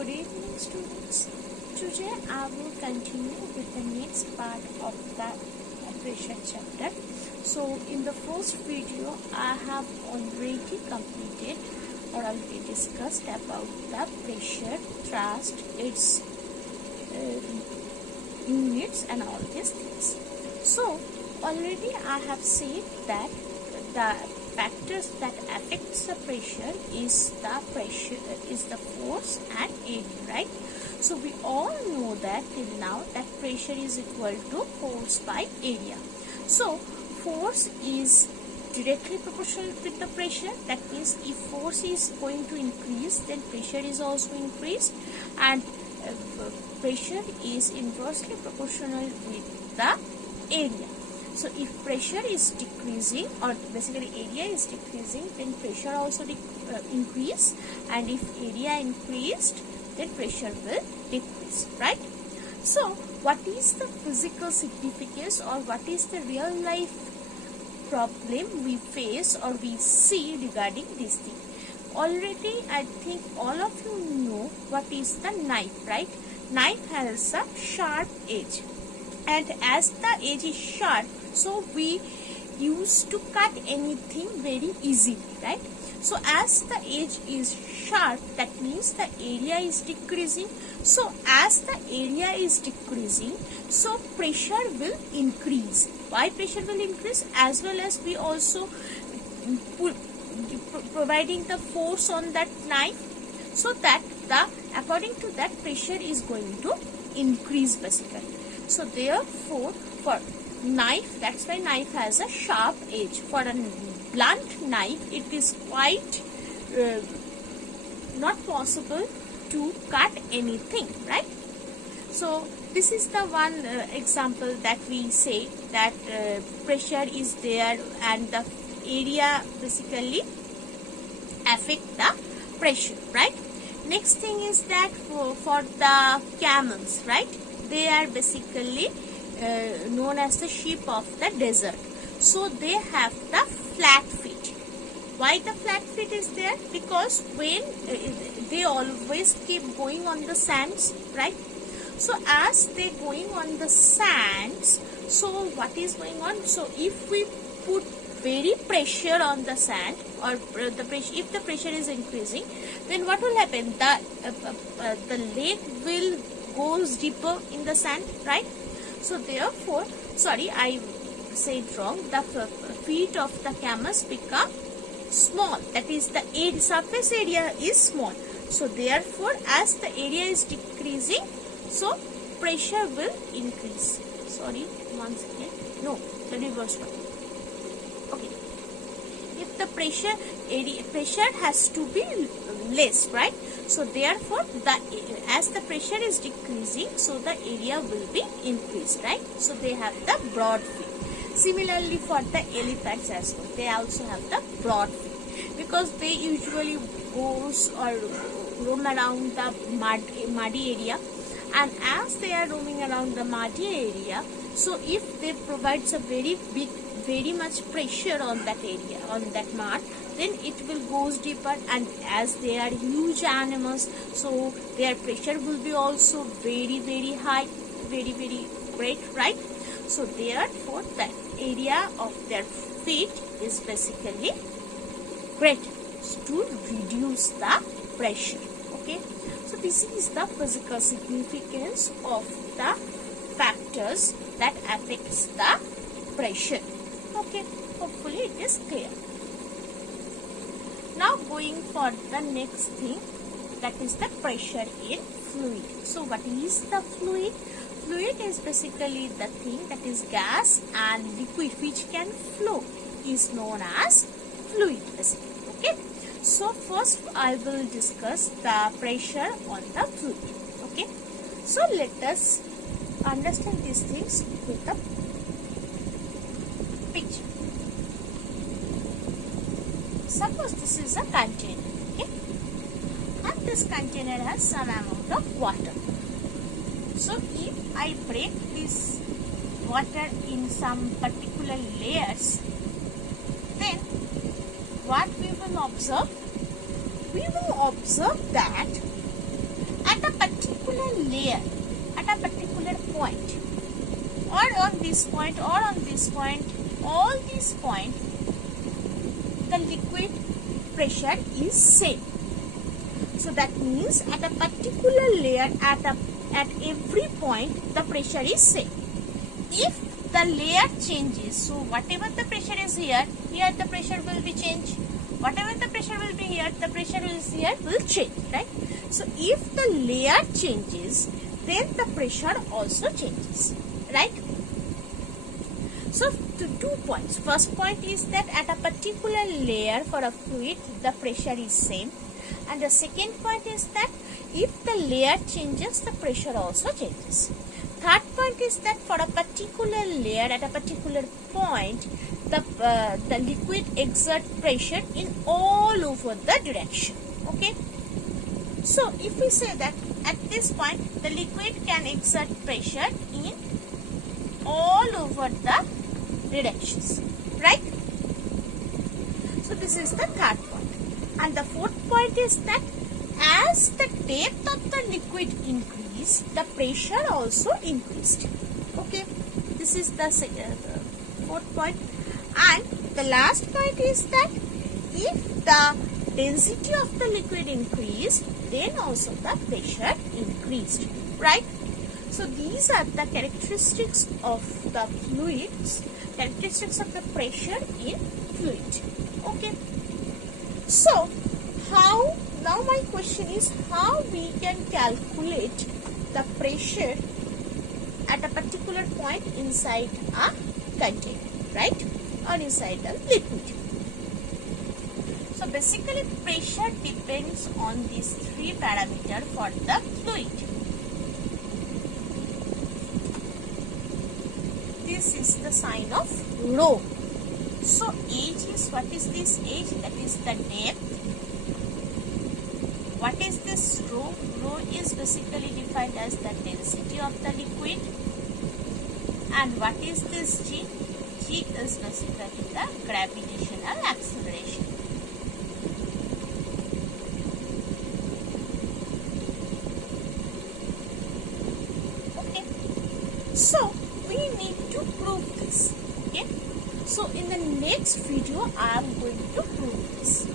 Good evening, students. Today I will continue with the next part of the pressure chapter. So in the first video I have already completed or already discussed about the pressure, thrust, its units and all these things. So already I have said that the factors that affects the pressure is the force and area, right? So we all know that till now that pressure is equal to force by area. So force is directly proportional with the pressure. That means if force is going to increase, then pressure is also increased, and pressure is inversely proportional with the area. So if pressure is decreasing, or basically area is decreasing, then pressure also increase, and if area increased, then pressure will decrease, right? So what is the physical significance, or what is the real life problem we face or we see regarding this thing? Already I think all of you know what is the knife, right? Knife has a sharp edge, and as the edge is sharp, so we used to cut anything very easily, right? So as the edge is sharp, that means the area is decreasing. So as the area is decreasing, so pressure will increase. Why pressure will increase? As well as we also providing the force on that knife, so that according to that pressure is going to increase basically. So therefore for knife, that's why knife has a sharp edge. For a blunt knife, it is quite not possible to cut anything, right? So this is the one example that we say that pressure is there and the area basically affect the pressure, right? Next thing is that for the camels, right? They are basically known as the sheep of the desert. So they have the flat feet. Why the flat feet is there? Because when they always keep going on the sands, right? So as they going on the sands, so what is going on? So if we put very pressure on the sand, or the pressure, if the pressure is increasing, then what will happen? The leg will goes deeper in the sand, right? So therefore, sorry, I said wrong. The feet of the camels become small. That is, the surface area is small. So therefore, as the area is decreasing, so pressure will increase. Sorry, once again. No, the reverse one. Okay. If the pressure has to be less, right? So therefore, as the pressure is decreasing, so the area will be increased, right? So they have the broad feet. Similarly, for the elephants as well, they also have the broad feet, because they usually goes or roam around the muddy area, and as they are roaming around the muddy area, so if they provides a very much pressure on that area, on that mud, then it will goes deeper, and as they are huge animals, so their pressure will be also very high, very great, right? So therefore the area of their feet is basically great to reduce the pressure. Okay, so this is the physical significance of the factors that affects the pressure. Okay, hopefully it is clear. Now going for the next thing, that is the pressure in fluid. So what is the fluid? Fluid is basically the thing that is gas and liquid which can flow, is known as fluid basically. Okay, so first I will discuss the pressure on the fluid. Okay, so let us understand these things with the picture. Suppose this is a container, okay, and this container has some amount of water. So if I break this water in some particular layers, then what we will observe? We will observe that at at a particular layer, at a particular point, or on this point, or on this point, all these points, the liquid pressure is same. So that means at a particular layer, at every point, the pressure is same. If the layer changes, so whatever the pressure is here the pressure will be changed. Whatever the pressure will be here, the pressure is here will change, right? So if the layer changes, then the pressure also changes, right? So to 2 points. First point is that at a particular layer for a fluid, the pressure is same. And the second point is that if the layer changes, the pressure also changes. Third point is that for a particular layer at a particular point, the liquid exert pressure in all over the direction. Okay. So if we say that at this point the liquid can exert pressure in all over the directions, right? So this is the third point. And the fourth point is that as the depth of the liquid increased, the pressure also increased. Okay, this is the fourth point. And the last point is that if the density of the liquid increased, then also the pressure increased, right? So these are the characteristics of the fluids, characteristics of the pressure in fluid. Okay. So how, now my question is how we can calculate the pressure at a particular point inside a container, right? Or inside a liquid. So basically pressure depends on these 3 parameters for the fluid. This is the sign of rho. So H is, what is this H? That is the depth. What is this rho? Rho is basically defined as the density of the liquid. And what is this G? G is basically the gravitational acceleration. Okay. So we need to prove this. Okay. So in the next video I am going to prove this.